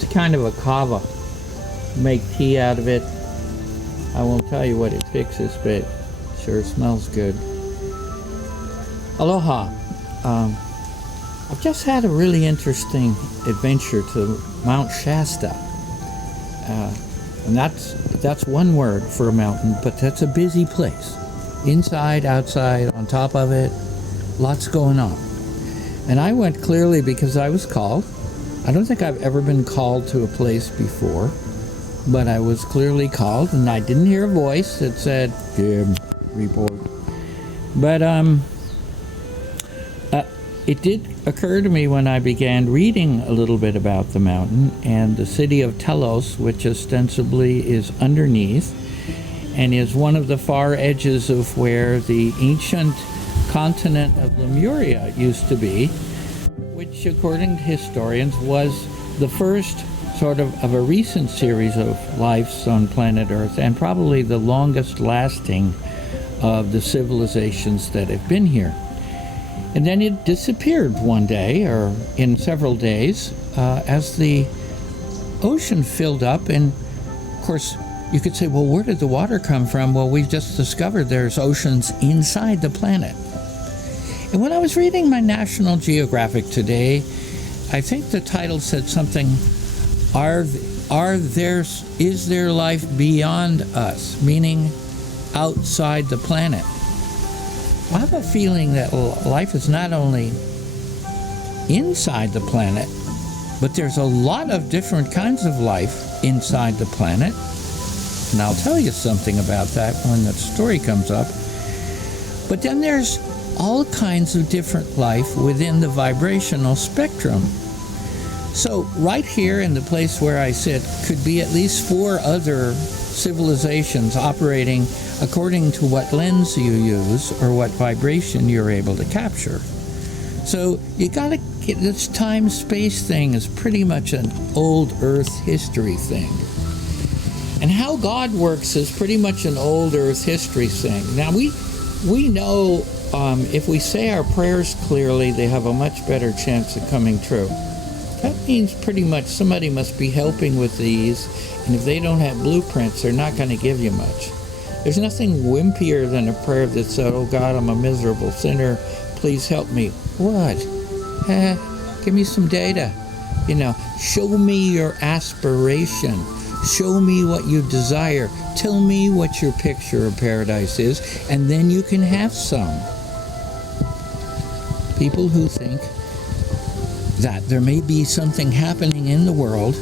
It's kind of a kava. Make tea out of it. I won't tell you what it fixes, but it sure smells good. Aloha. I've just had a really interesting adventure to Mount Shasta. And that's one word for a mountain, but that's a busy place. Inside, outside, on top of it, lots going on. And I went clearly because I was called. I don't think I've ever been called to a place before, but I was clearly called, and I didn't hear a voice that said, Jim, report. But it did occur to me when I began reading a little bit about the mountain and the city of Telos, which ostensibly is underneath and is one of the far edges of where the ancient continent of Lemuria used to be, which according to historians was the first sort of a recent series of lives on planet Earth, and probably the longest lasting of the civilizations that have been here. And then it disappeared one day, or in several days, as the ocean filled up. And of course, you could say, well, where did the water come from? Well, we just discovered there's oceans inside the planet. And when I was reading my National Geographic today, I think the title said something, is there life beyond us? Meaning outside the planet. I have a feeling that life is not only inside the planet, but there's a lot of different kinds of life inside the planet. And I'll tell you something about that when the story comes up. But then there's all kinds of different life within the vibrational spectrum. So right here in the place where I sit could be at least 4 other civilizations operating according to what lens you use or what vibration you're able to capture. So you gotta get this time-space thing is pretty much an old Earth history thing. And how God works is pretty much an old Earth history thing. Now we know if we say our prayers clearly, they have a much better chance of coming true. That means pretty much somebody must be helping with these, and if they don't have blueprints, they're not going to give you much. There's nothing wimpier than a prayer that said, oh God, I'm a miserable sinner, please help me. What? Give me some data. Show me your aspiration. Show me what you desire. Tell me what your picture of paradise is, and then you can have some. People who think that there may be something happening in the world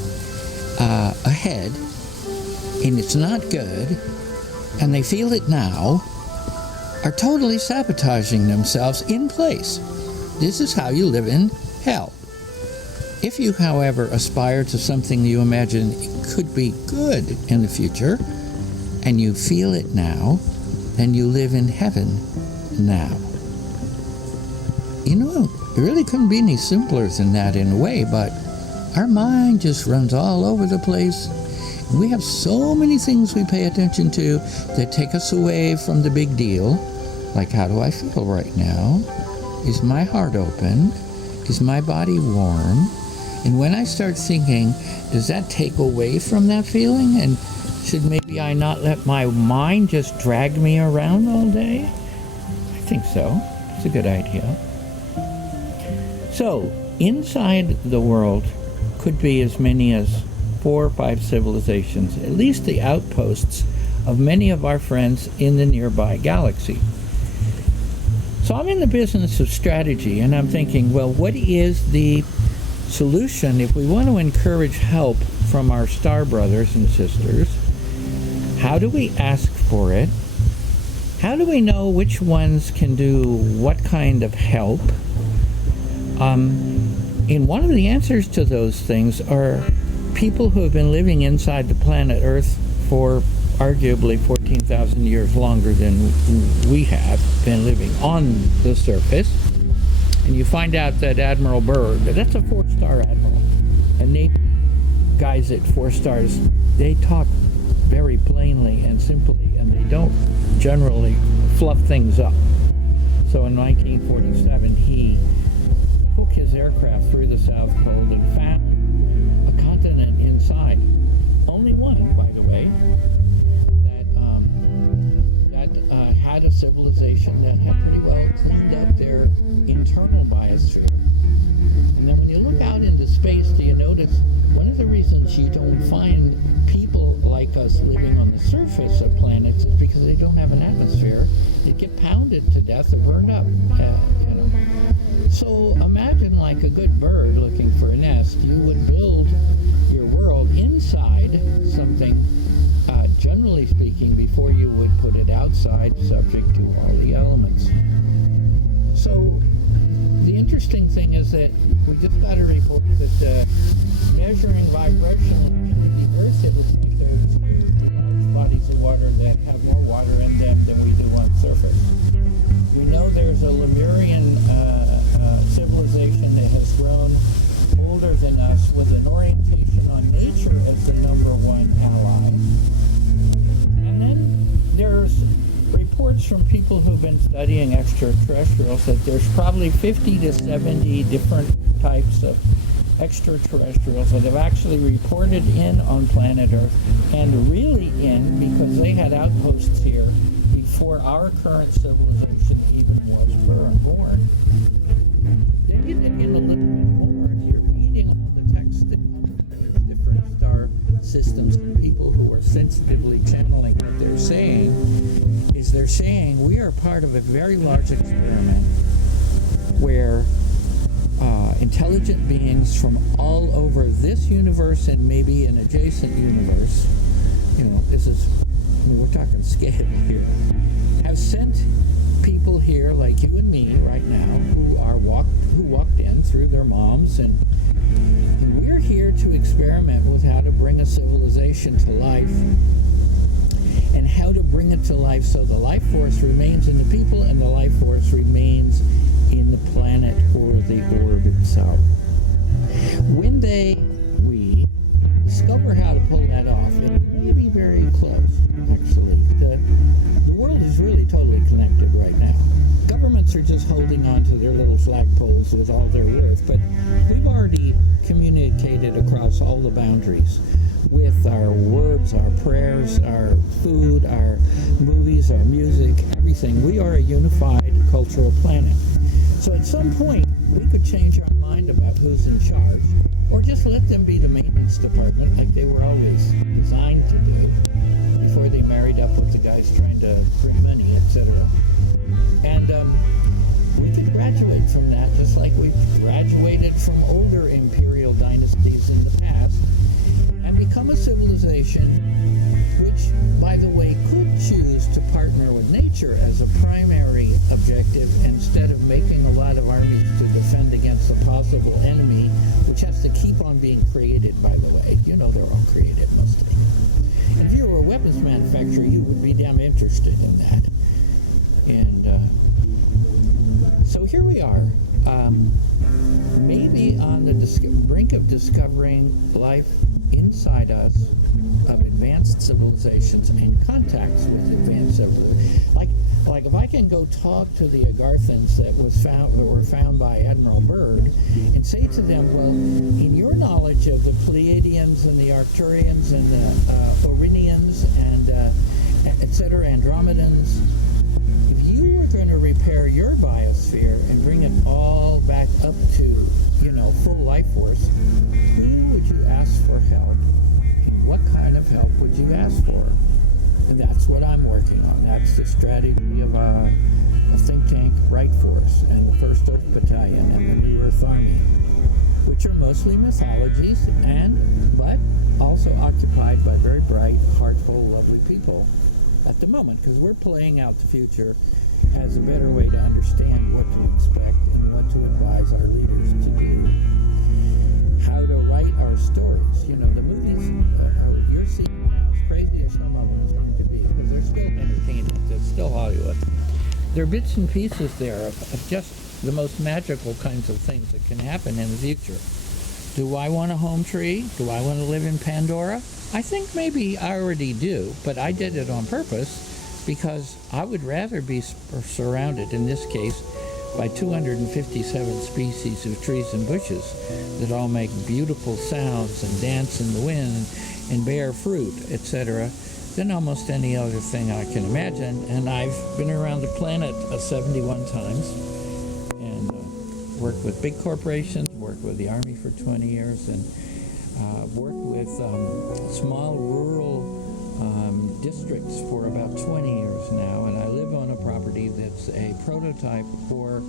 ahead, and it's not good, and they feel it now, are totally sabotaging themselves in place. This is how you live in hell. If you, however, aspire to something you imagine could be good in the future, and you feel it now, then you live in heaven now. It really couldn't be any simpler than that in a way, but our mind just runs all over the place. We have so many things we pay attention to that take us away from the big deal. Like, how do I feel right now? Is my heart open? Is my body warm? And when I start thinking, does that take away from that feeling? And should maybe I not let my mind just drag me around all day? I think so. It's a good idea. So, inside the world could be as many as 4 or 5 civilizations, at least the outposts of many of our friends in the nearby galaxy. So I'm in the business of strategy, and I'm thinking, well, what is the solution if we want to encourage help from our star brothers and sisters? How do we ask for it? How do we know which ones can do what kind of help? And one of the answers to those things are people who have been living inside the planet Earth for arguably 14,000 years longer than we have been living on the surface. And you find out that Admiral Byrd, that's a 4-star admiral, and Navy guys at 4 stars, they talk very plainly and simply, and they don't generally fluff things up. So in 1947, he took his aircraft through the South Pole and found a continent the way, that had a civilization that had pretty well cleaned up their internal biosphere. And then when you look out into space, do you notice one of the reasons you don't find people like us living on the surface of planets is because they don't have an atmosphere. They get pounded to death or burned up. So imagine like a good bird looking for a nest. You would build your world inside something, generally speaking, before you would put it outside, subject to all the elements. So the interesting thing is that we just got a report that measuring vibrational activity of the Earth, it looks like there are two large bodies of water that have more water in them than we do on the surface. We know there's a Lemurian civilization that has grown older than us with an orientation on nature as the number one ally. And then there's reports from people who've been studying extraterrestrials that there's probably 50 to 70 different types of extraterrestrials that have actually reported in on planet Earth, and really in because they had outposts here before our current civilization even was born. Then you dig in a little bit more. If you're reading all the text that comes from these different star systems and people who are sensitively channeling what they're saying, is they're saying we are part of a very large experiment where intelligent beings from all over this universe and maybe an adjacent universe, we're talking scale here, have sent people here like you and me right now who walked in through their moms, and we're here to experiment with how to bring a civilization to life and how to bring it to life so the life force remains in the people and the life force remains in the planet or the orb itself. When we discover how to pull that off, it may be very close, actually. The world is really totally connected right now. Governments are just holding on to their little flagpoles with all their worth, but we've already communicated across all the boundaries with our words, our prayers, our food, our movies, our music, everything. We are a unified cultural planet. So at some point, we could change our mind about who's in charge, or just let them be the maintenance department like they were always designed to do before they married up with the guys trying to bring money, etc. And we could graduate from that just like we've graduated from older imperial dynasties in the past and become a civilization which, by the way, could choose to partner with nature as a primary objective instead of making a lot of armies to defend against a possible enemy, which has to keep on being created, by the way. You know they're all created mostly. And if you were a weapons manufacturer, you would be damn interested in that. And so here we are, maybe on the brink of discovering life inside us of advanced civilizations and contacts with advanced civilizations. Like if I can go talk to the Agarthans that were found by Admiral Byrd and say to them, well, in your knowledge of the Pleiadians and the Arcturians and the Orinians and etc., Andromedans, if you were going to repair your biosphere and bring it all back up to, full life force, who would you ask for help? And what kind of help would you ask for? And that's what I'm working on. That's the strategy of a think tank, Right Force, and the 1st Earth Battalion, and the New Earth Army, which are mostly mythologies, but also occupied by very bright, heartful, lovely people at the moment, because we're playing out the future as a better way to understand what to expect and what to advise our leaders to do. How to write our stories. The movies you're seeing now, as crazy as some of them seem to be, because they're still entertainment, it's still Hollywood. There are bits and pieces there of just the most magical kinds of things that can happen in the future. Do I want a home tree? Do I want to live in Pandora? I think maybe I already do, but I did it on purpose because I would rather be surrounded, in this case, by 257 species of trees and bushes that all make beautiful sounds and dance in the wind and bear fruit, etc., than almost any other thing I can imagine. And I've been around the planet 71 times and worked with big corporations, worked with the Army for 20 years, and worked with small rural districts for about 20 years now. And I live on a property that's a prototype for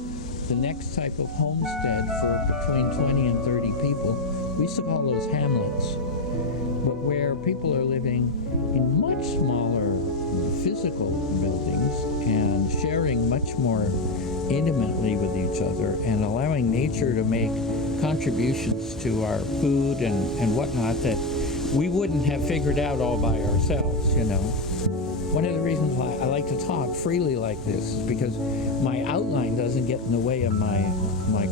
the next type of homestead for between 20 and 30 people. We used to call those hamlets, but where people are living in much smaller physical buildings and sharing much more intimately with each other and allowing nature to make contributions to our food and whatnot that we wouldn't have figured out all by ourselves, you know. One of the reasons why I like to talk freely like this is because my outline doesn't get in the way of my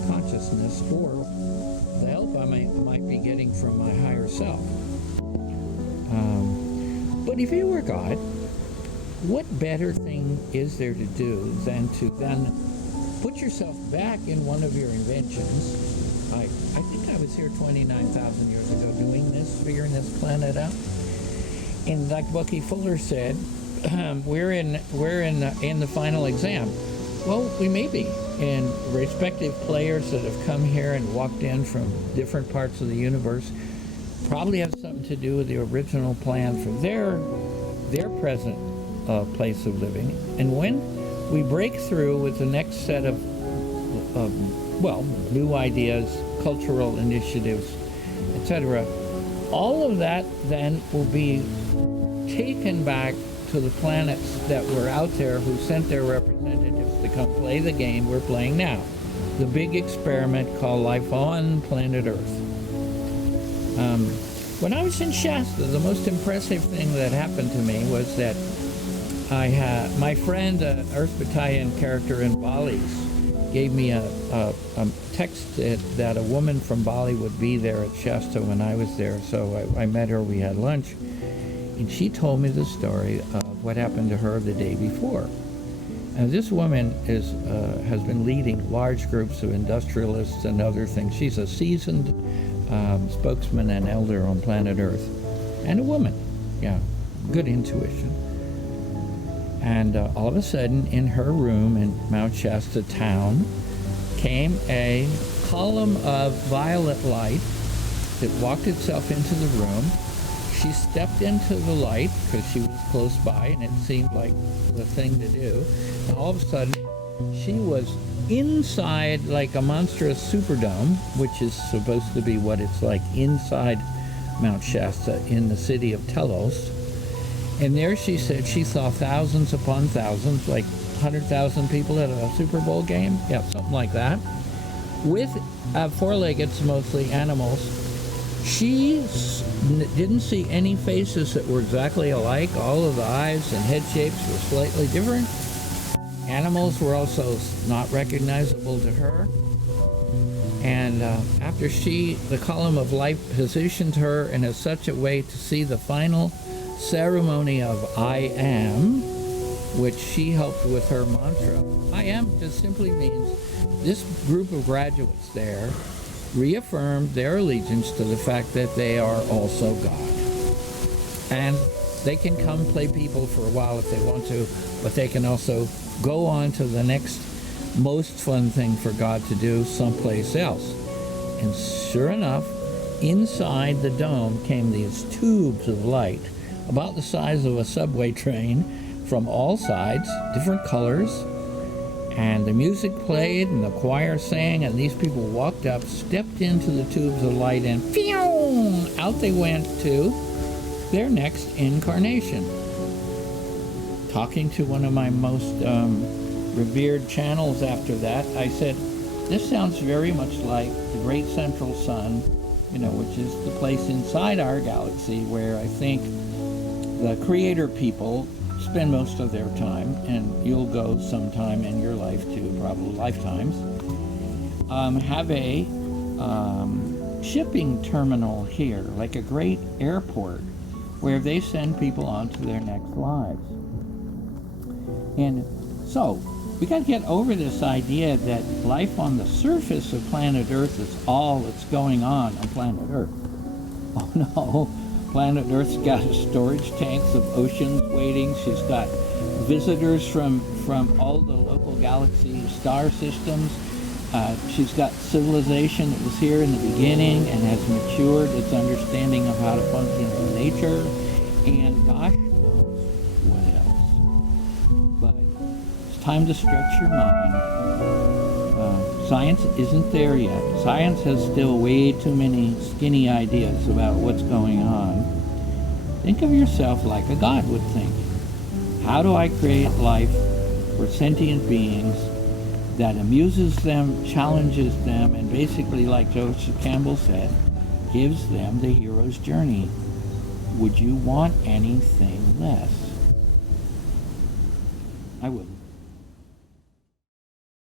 consciousness or the help I might be getting from my higher self. But if you were God, what better thing is there to do than to then put yourself back in one of your inventions? I think I was here 29,000 years ago doing this, figuring this planet out. And like Bucky Fuller said, we're in the final exam. Well, we may be. And respective players that have come here and walked in from different parts of the universe probably have something to do with the original plan for their present place of living. And when we break through with the next set of new ideas, cultural initiatives, etc., all of that then will be taken back to the planets that were out there who sent their representatives to come play the game we're playing now. The big experiment called life on planet Earth. When I was in Shasta, the most impressive thing that happened to me was that I had my friend, Earth Battalion character in Bali's, gave me a text that a woman from Bali would be there at Shasta when I was there. So I met her, we had lunch, and she told me the story of what happened to her the day before. And this woman has been leading large groups of industrialists and other things. She's a seasoned spokesman and elder on planet Earth, and a woman. Yeah, good intuition. And all of a sudden, in her room in Mount Shasta town, came a column of violet light that walked itself into the room. She stepped into the light because she was close by, and it seemed like the thing to do. And all of a sudden, she was inside like a monstrous superdome, which is supposed to be what it's like inside Mount Shasta in the city of Telos. And there she said she saw thousands upon thousands, like 100,000 people at a Super Bowl game. Yeah, something like that. With four-legged, mostly animals. She didn't see any faces that were exactly alike. All of the eyes and head shapes were slightly different. Animals were also not recognizable to her. And after the column of light positioned her in such a way to see the final ceremony of I am, which she helped with her mantra. I am just simply means this group of graduates there reaffirmed their allegiance to the fact that they are also God. And they can come play people for a while if they want to, but they can also go on to the next most fun thing for God to do someplace else. And sure enough, inside the dome came these tubes of light about the size of a subway train from all sides, different colors, and the music played and the choir sang, and these people walked up, stepped into the tubes of light, and phew, out they went to their next incarnation. Talking to one of my most revered channels after that, I said, this sounds very much like the great central sun, which is the place inside our galaxy where I think the creator people spend most of their time, and you'll go sometime in your life too, probably lifetimes, have a shipping terminal here, like a great airport, where they send people on to their next lives. And so, We got to get over this idea that life on the surface of planet Earth is all that's going on planet Earth. Oh no, planet Earth's got storage tanks of oceans waiting. She's got visitors from all the local galaxy star systems. She's got civilization that was here in the beginning and has matured its understanding of how to function in nature. And gosh knows what else. But it's time to stretch your mind. Science isn't there yet. Science has still way too many skinny ideas about what's going on. Think of yourself like a god would think. How do I create life for sentient beings that amuses them, challenges them, and basically, like Joseph Campbell said, gives them the hero's journey? Would you want anything less? I wouldn't.